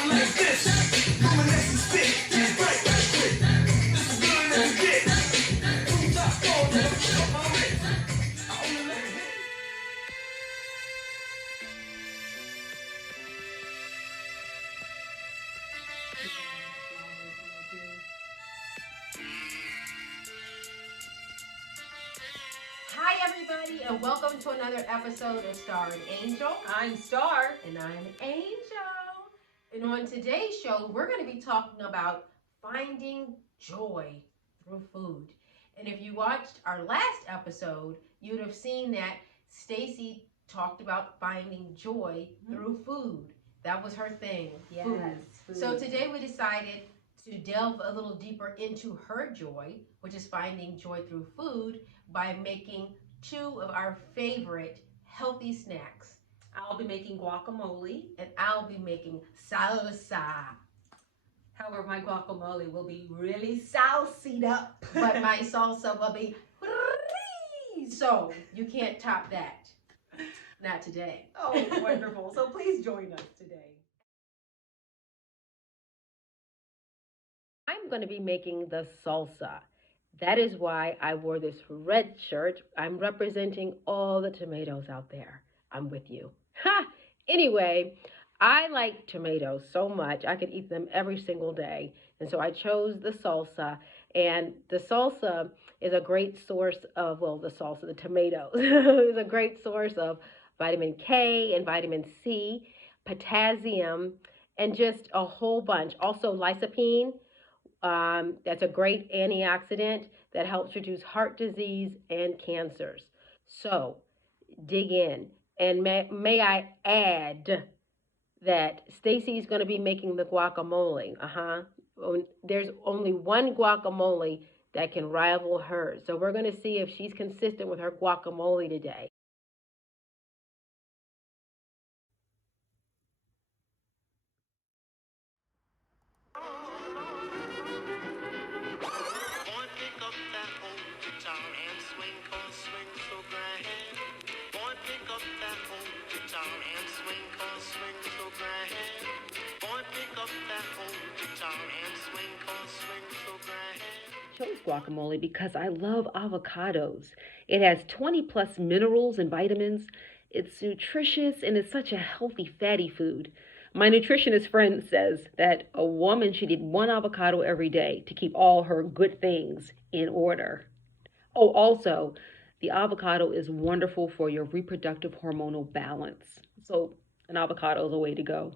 Hi everybody, and welcome to another episode of Star and Angel. I'm Star. And I'm Angel. And on today's show, we're going to be talking about finding joy through food. And if you watched our last episode, you'd have seen that Stacy talked about finding joy through food. That was her thing. Yes. Food. So today we decided to delve a little deeper into her joy, which is finding joy through food, by making two of our favorite healthy snacks. I'll be making guacamole. And I'll be making salsa. However, my guacamole will be really salsied up. But my salsa will be so you can't top that. Not today. Oh, wonderful. So please join us today. I'm going to be making the salsa. That is why I wore this red shirt. I'm representing all the tomatoes out there. I'm with you. Ha! Anyway, I like tomatoes so much. I could eat them every single day. And so I chose the salsa. And the salsa is a great source of, the tomatoes is a great source of vitamin K and vitamin C, potassium, and just a whole bunch. Also lycopene. That's a great antioxidant that helps reduce heart disease and cancers. So dig in. And may I add that Stacy's going to be making the guacamole. There's only one guacamole that can rival hers. So we're going to see if she's consistent with her guacamole today. I chose guacamole because I love avocados. It has 20 plus minerals and vitamins. It's nutritious and it's such a healthy fatty food. My nutritionist friend says that a woman should eat one avocado every day to keep all her good things in order. Oh, also, the avocado is wonderful for your reproductive hormonal balance. So an avocado is a way to go.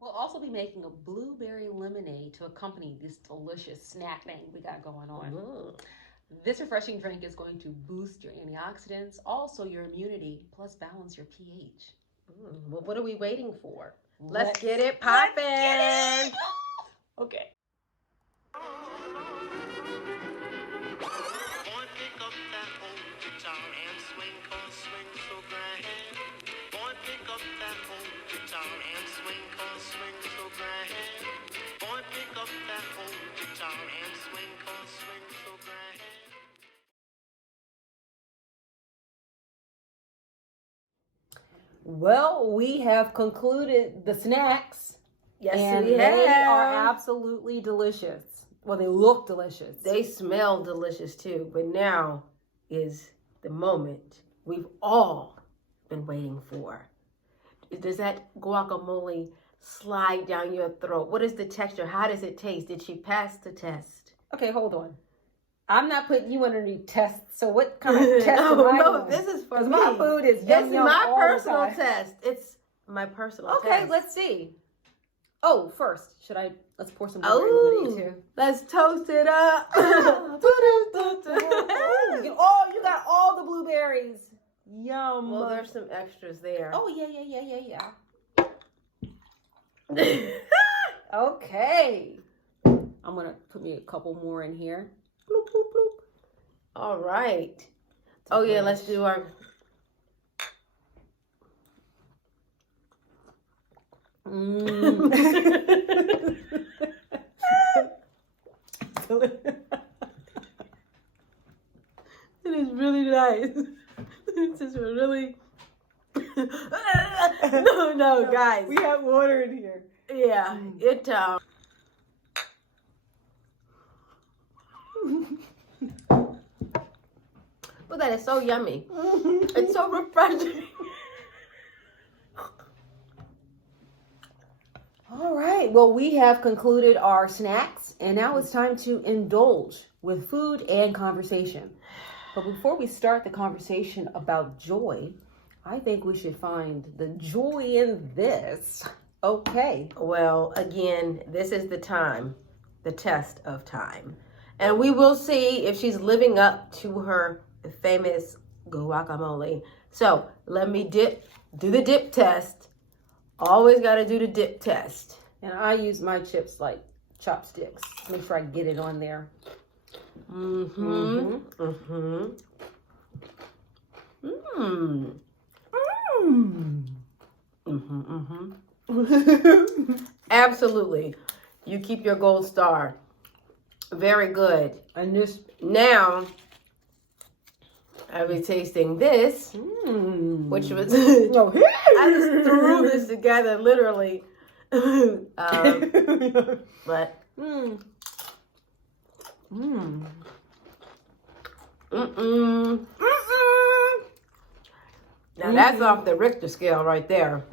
We'll also be making a blueberry lemonade to accompany this delicious snack thing we got going on. Ooh. This refreshing drink is going to boost your antioxidants, also your immunity, plus balance your pH. Well, what are we waiting for? Let's get it poppin'. Okay. Well, we have concluded the snacks. Yes, and we have. They are absolutely delicious. Well, they look delicious. They smell delicious too. But now is the moment we've all been waiting for. Does that guacamole slide down your throat? What is the texture? How does it taste? Did she pass the test? Okay, hold on. I'm not putting you underneath tests. So what kind of test am I No, this is for me. My food is yum, It's yum my all personal the time. test. It's my personal test. Okay, let's see. Oh, first, let's pour some blueberry lemonade too. Let's toast it up. Oh, you got all berries. Yum. Well, there's some extras there. Oh, yeah. Okay. I'm going to put me a couple more in here. Bloop, bloop, bloop. All right. Oh, yeah, let's do our... It is really nice. This is really... no, guys. We have water in here. Yeah, it... But that is so yummy. It's so refreshing. All right. Well, we have concluded our snacks, and now it's time to indulge with food and conversation. But before we start the conversation about joy, I think we should find the joy in this. Okay. Well, again, this is the time, the test of time. And we will see if she's living up to her famous guacamole. So let me do the dip test. Always got to do the dip test. And I use my chips like chopsticks. Make sure I get it on there. Absolutely. You keep your gold star. Very good. And this now, I'll be tasting this, which was no. I just threw this together literally. But now that's off the Richter scale right there.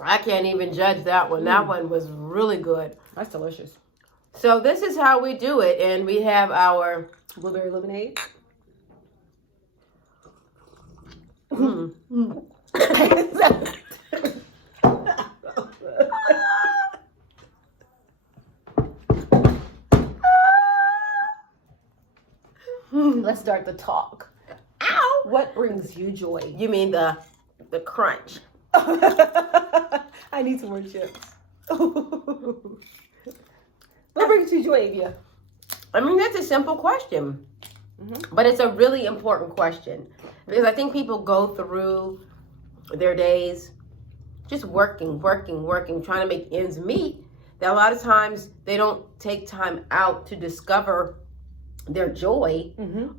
I can't even judge that one. That one was really good. That's delicious. So this is how we do it, and we have our Blueberry lemonade. Let's start the talk. Ow! What brings you joy? You mean the crunch? I need some more chips. What brings you joy, Avia? I mean, that's a simple question, but it's a really important question because I think people go through their days just working, trying to make ends meet. That a lot of times they don't take time out to discover their joy,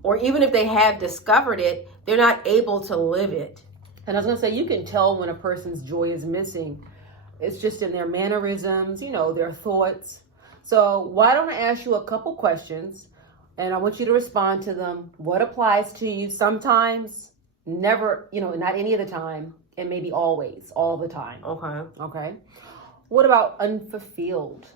or even if they have discovered it, they're not able to live it. And I was going to say, you can tell when a person's joy is missing. It's just in their mannerisms, their thoughts. So why don't I ask you a couple questions, and I want you to respond to them. What applies to you sometimes, never, not any of the time, and maybe always, all the time. Okay. What about unfulfilled?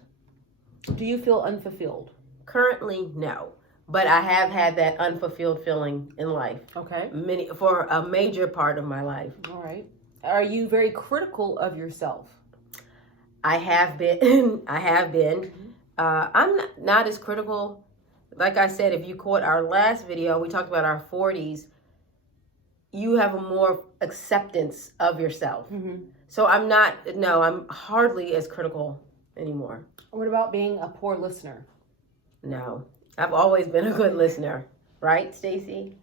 Do you feel unfulfilled? Currently, no. But I have had that unfulfilled feeling in life. Okay. For a major part of my life. All right. Are you very critical of yourself? I have been. I'm not as critical. Like I said, if you caught our last video, we talked about our 40s. You have a more acceptance of yourself. So I'm hardly as critical anymore. What about being a poor listener? No. I've always been a good listener. Right, Stacy?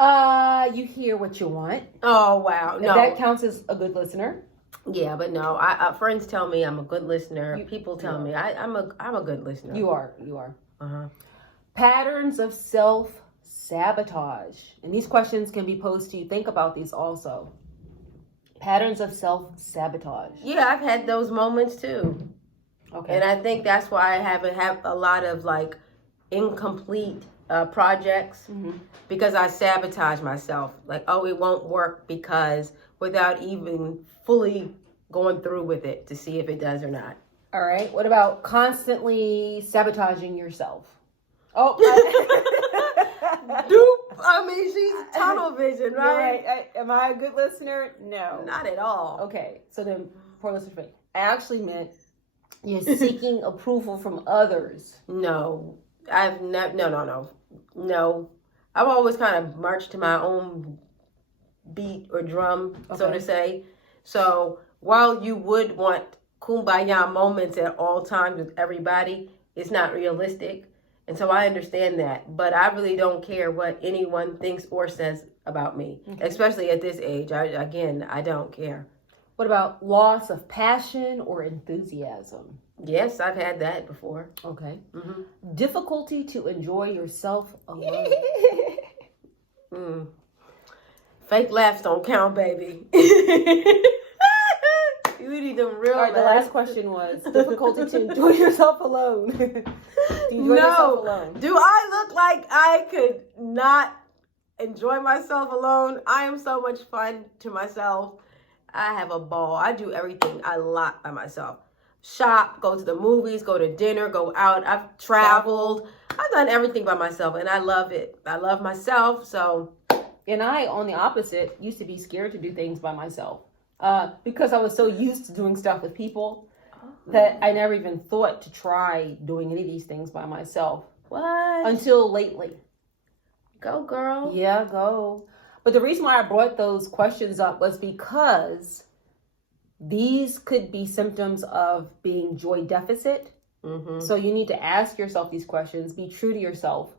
You hear what you want. Oh, wow. No. That counts as a good listener. Yeah, but no. Friends tell me I'm a good listener. People tell me I'm a good listener. You are. Patterns of self-sabotage. And these questions can be posed to you. Think about these also. Patterns of self-sabotage. Yeah, I've had those moments too. Okay. And I think that's why I haven't had a lot of incomplete projects, because I sabotage myself. It won't work because without even fully going through with it to see if it does or not. All right. What about constantly sabotaging yourself? Oh, She's tunnel vision, right? Right. Am I a good listener? No. Not at all. Okay. So then, poor listener for me. I actually meant you're seeking approval from others. No. No. I've always kind of marched to my own beat or drum, so to say. So while you would want kumbaya moments at all times with everybody, it's not realistic. And so I understand that. But I really don't care what anyone thinks or says about me, especially at this age. I don't care. What about loss of passion or enthusiasm? Yes, I've had that before. Okay. Difficulty to enjoy yourself alone. Fake laughs don't count, baby. You need them real. All right, the last question was difficulty to enjoy yourself alone. Do you enjoy yourself alone? Do I look like I could not enjoy myself alone? I am so much fun to myself. I have a ball. I do everything a lot by myself. Shop, go to the movies, go to dinner, go out. I've traveled. I've done everything by myself, and I love it. I love myself, so. And I, on the opposite, used to be scared to do things by myself. Because I was so used to doing stuff with people that I never even thought to try doing any of these things by myself. What? Until lately. Go, girl. Yeah, go. But the reason why I brought those questions up was because these could be symptoms of being joy deficit. So you need to ask yourself these questions, be true to yourself,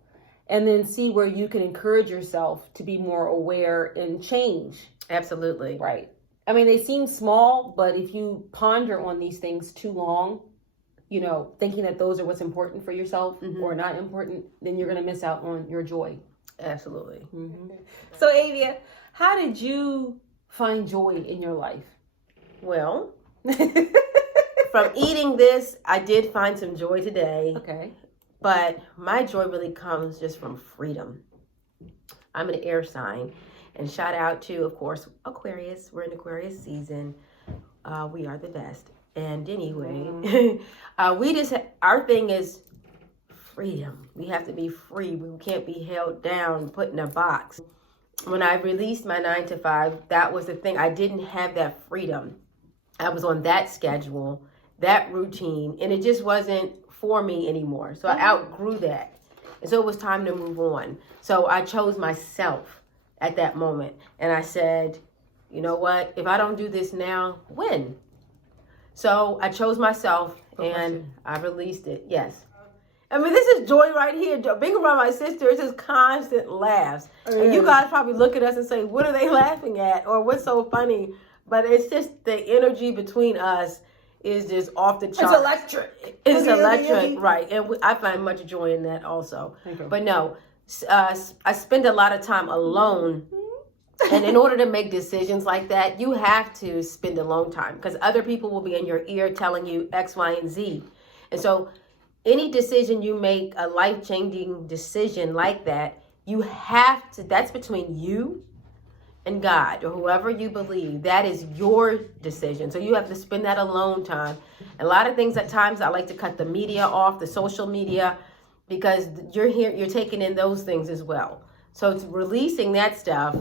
and then see where you can encourage yourself to be more aware and change. Absolutely. Right. I mean, they seem small, but if you ponder on these things too long, thinking that those are what's important for yourself or not important, then you're going to miss out on your joy. Absolutely. So, Avia, how did you find joy in your life? Well, from eating this, I did find some joy today. Okay. But my joy really comes just from freedom. I'm an air sign. And shout out to, of course, Aquarius. We're in Aquarius season. We are the best. And anyway, our thing is freedom. We have to be free. We can't be held down, put in a box. When I released my 9 to 5, that was the thing. I didn't have that freedom. I was on that schedule, that routine, and it just wasn't for me anymore. So I outgrew that. And so it was time to move on. So I chose myself at that moment. And I said, you know what? If I don't do this now, when? So I chose myself and I released it. Yes. I mean, this is joy right here. Being around my sister, it's just constant laughs. And you guys probably look at us and say, what are they laughing at? Or what's so funny? But it's just the energy between us is just off the charts. It's electric. It's electric, right. And I find much joy in that also. But no, I spend a lot of time alone. And in order to make decisions like that, you have to spend alone time because other people will be in your ear telling you X, Y, and Z. And so any decision you make, a life-changing decision like that, you have to, that's between you and God or whoever you believe. That is your decision. So you have to spend that alone time. A lot of things at times I like to cut the media off, the social media, because you're taking in those things as well. So it's releasing that stuff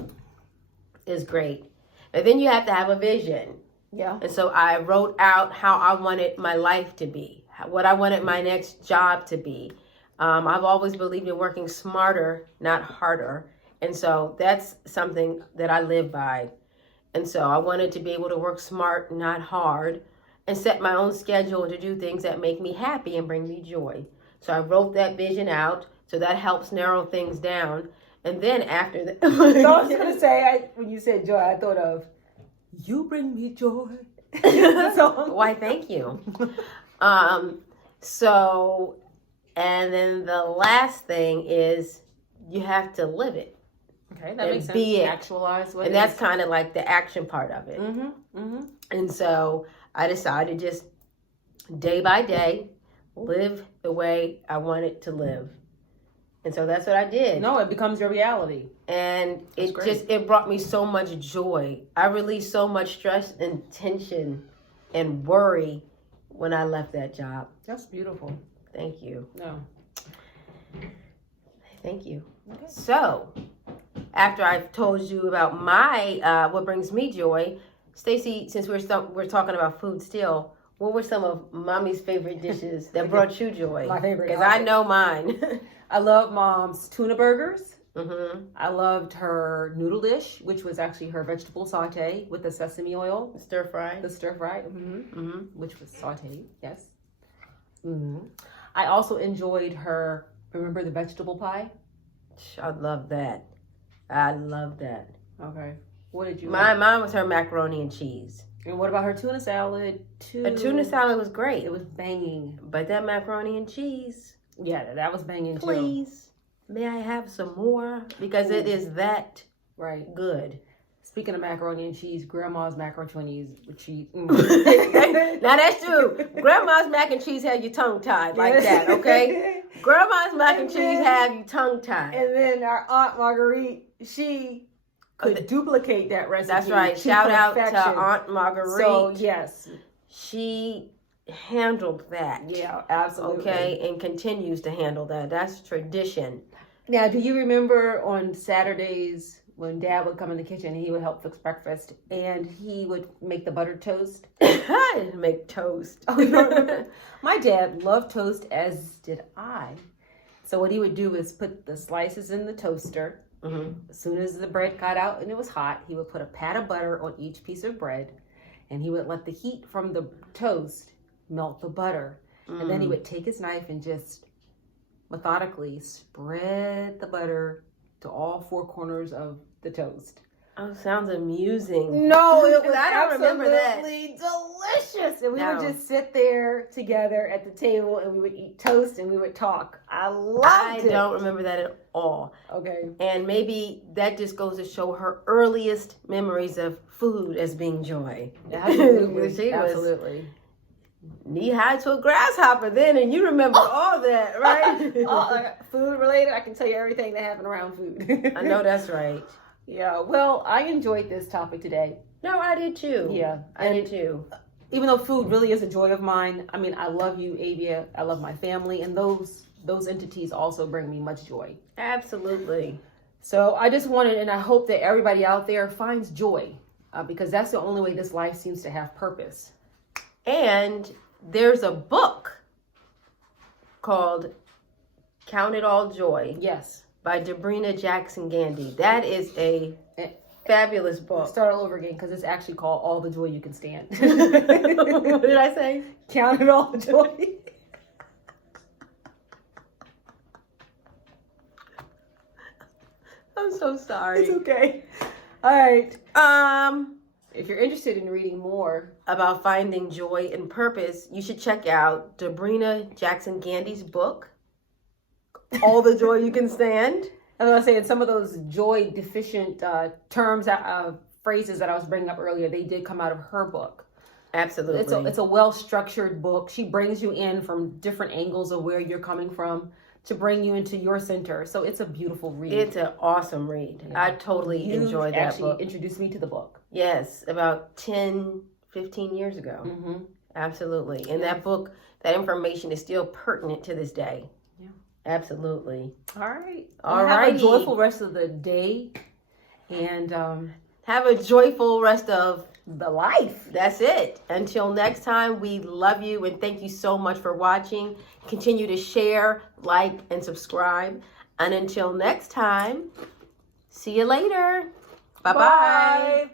is great. And then you have to have a vision. Yeah. And so I wrote out how I wanted my life to be, what I wanted my next job to be. I've always believed in working smarter, not harder. And so that's something that I live by. And so I wanted to be able to work smart, not hard, and set my own schedule to do things that make me happy and bring me joy. So I wrote that vision out. So that helps narrow things down. And then after that, So I was going to say, when you said joy, I thought of, you bring me joy. Why, thank you. So, and then the last thing is you have to live it. Okay, that makes sense. Be it. Actualize what and that's kind of like the action part of it. And so I decided just day by day, live the way I wanted to live. And so that's what I did. No, it becomes your reality. And it brought me so much joy. I released so much stress and tension and worry when I left that job. That's beautiful. Thank you. No. Thank you. Okay. So, after I've told you about my, what brings me joy, Stacey, since we're talking about food still, what were some of Mommy's favorite dishes that brought you joy? My favorite. Because I know mine. I love Mom's tuna burgers Mm-hmm. I loved her noodle dish, which was actually her vegetable saute with the sesame oil. Stir fry. The stir fry, Mm-hmm. which was sauteed, yes. I also enjoyed her, remember the vegetable pie? I love that. I love that. Okay. What did you Mine was her macaroni and cheese. And what about her tuna salad? Her tuna salad was great. It was banging. But that macaroni and cheese. Yeah, that was banging too. Please, may I have some more? Because it is that right good. Speaking of macaroni and cheese, Grandma's macaroni with cheese. Now that's true. Grandma's mac and cheese had you tongue tied like that, okay? Grandma's mac and cheese had you tongue tied. And then our Aunt Marguerite, she could duplicate that recipe. That's right. Shout out to Aunt Marguerite. So yes, she handled that. Yeah, absolutely. Okay, and continues to handle that. That's tradition. Now, do you remember on Saturdays when Dad would come in the kitchen and he would help fix breakfast and he would make the buttered toast? I didn't make toast. Oh, you don't remember? My dad loved toast, as did I. So what he would do is put the slices in the toaster. Mm-hmm. As soon as the bread got out and it was hot, he would put a pat of butter on each piece of bread and he would let the heat from the toast melt the butter. And then he would take his knife and just methodically spread the butter to all four corners of the toast. Oh, sounds amusing. No, it was I don't remember that. absolutely delicious. And we No. would just sit there together at the table and we would eat toast and we would talk. I loved it. I don't remember that at all. Okay. And maybe that just goes to show her earliest memories of food as being joy. Absolutely. She was Absolutely. knee-high to a grasshopper then, and you remember all that, right? Food related, I can tell you everything that happened around food. I know that's right. Yeah, well, I enjoyed this topic today. No, I did too. Yeah. I did too. Even though food really is a joy of mine, I mean, I love you, Avia. I love my family, and those entities also bring me much joy. Absolutely. So I just wanted, and I hope that everybody out there finds joy, because that's the only way this life seems to have purpose. And there's a book called Count It All Joy. Yes. By Debrina Jackson Gandy. That is a fabulous book. Start all over again because it's actually called All the Joy You Can Stand. What did I say? Count it all joy. I'm so sorry. It's okay. All right. If you're interested in reading more about finding joy and purpose, you should check out Debrina Jackson Gandy's book, All the Joy You Can Stand. I was going to say, in some of those joy deficient terms, phrases that I was bringing up earlier, they did come out of her book. Absolutely. It's a well-structured book. She brings you in from different angles of where you're coming from to bring you into your center. So it's a beautiful read. It's an awesome read. Yeah. I totally enjoyed that book. You introduced me to the book. Yes, about 10, 15 years ago. Mm-hmm. Absolutely. And that book, that information is still pertinent to this day. Yeah. Absolutely. All right. All right. Have a joyful rest of the day. And have a joyful rest of the life. That's it. Until next time, we love you and thank you so much for watching. Continue to share, like, and subscribe. And until next time, see you later. Bye-bye. Bye.